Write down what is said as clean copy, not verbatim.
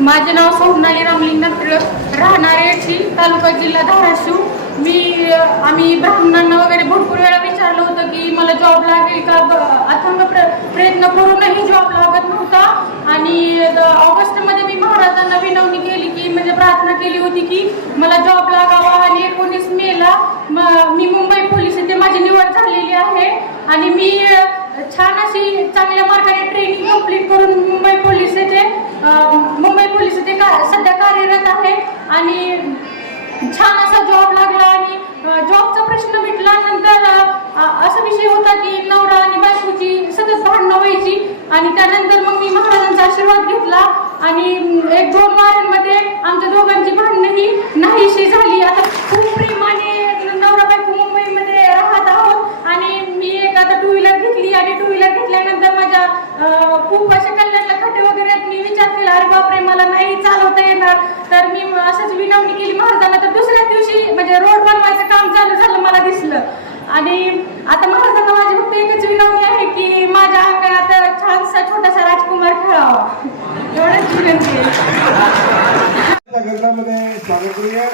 माझे नाव सोनाली रामलिंग टिळक, राहणारे ची, तालुका जिल्हा धाराशिव. आम्ही ब्राह्मणांना वगैरे भरपूर वेळा विचारलं होतं की मला जॉब लागेल का. अथंग प्रयत्न करूनही जॉब लागत नव्हता. आणि ऑगस्टमध्ये मी महाराजांना विनवणी केली की म्हणजे प्रार्थना केली होती की मला जॉब लागावा. आणि 19 मेला मी मुंबई पोलीस इथे माझी निवड झालेली आहे. आणि मी छान अशी चांगल्या मार्गाने ट्रेनिंग कंप्लीट करून मुंबई पोलीस इथे सध्या कार्यरत आहे. आणि छान असा जॉब लागला. आणि जॉबचा प्रश्न मिटल्यानंतर असा विषय होता की नवरा आणि बायकोची सतत भांडणं व्हायची. आणि त्यानंतर मग मी महाराजांचा आशीर्वाद घेतला आणि 1-2 वारांमध्ये आमच्या दोघांची भांडणंही नाहीशी झाली. आता खूप प्रेमाने नवरा बायको मुंबईमध्ये राहत आहोत. आणि मी एक आता 2 व्हीलर घेतली. आणि 2 व्हीलर घेतल्यानंतर माझ्या खूप अशा कल्याणला खड्डे वगैरे मी विचार केला, अरे बापरे मला नाही चालवता येणार. तर मी असंच विनवणी केली महाराजांना. तर दुसऱ्या दिवशी म्हणजे रोड बनवायचं काम चालू झालं मला दिसलं. आणि आता महाराजांना माझी फक्त एकच विनवणी आहे की माझ्या अंगणात छानसा छोटासा राजकुमार खेळावा, एवढंच विनंती आहे. स्वागत करूया.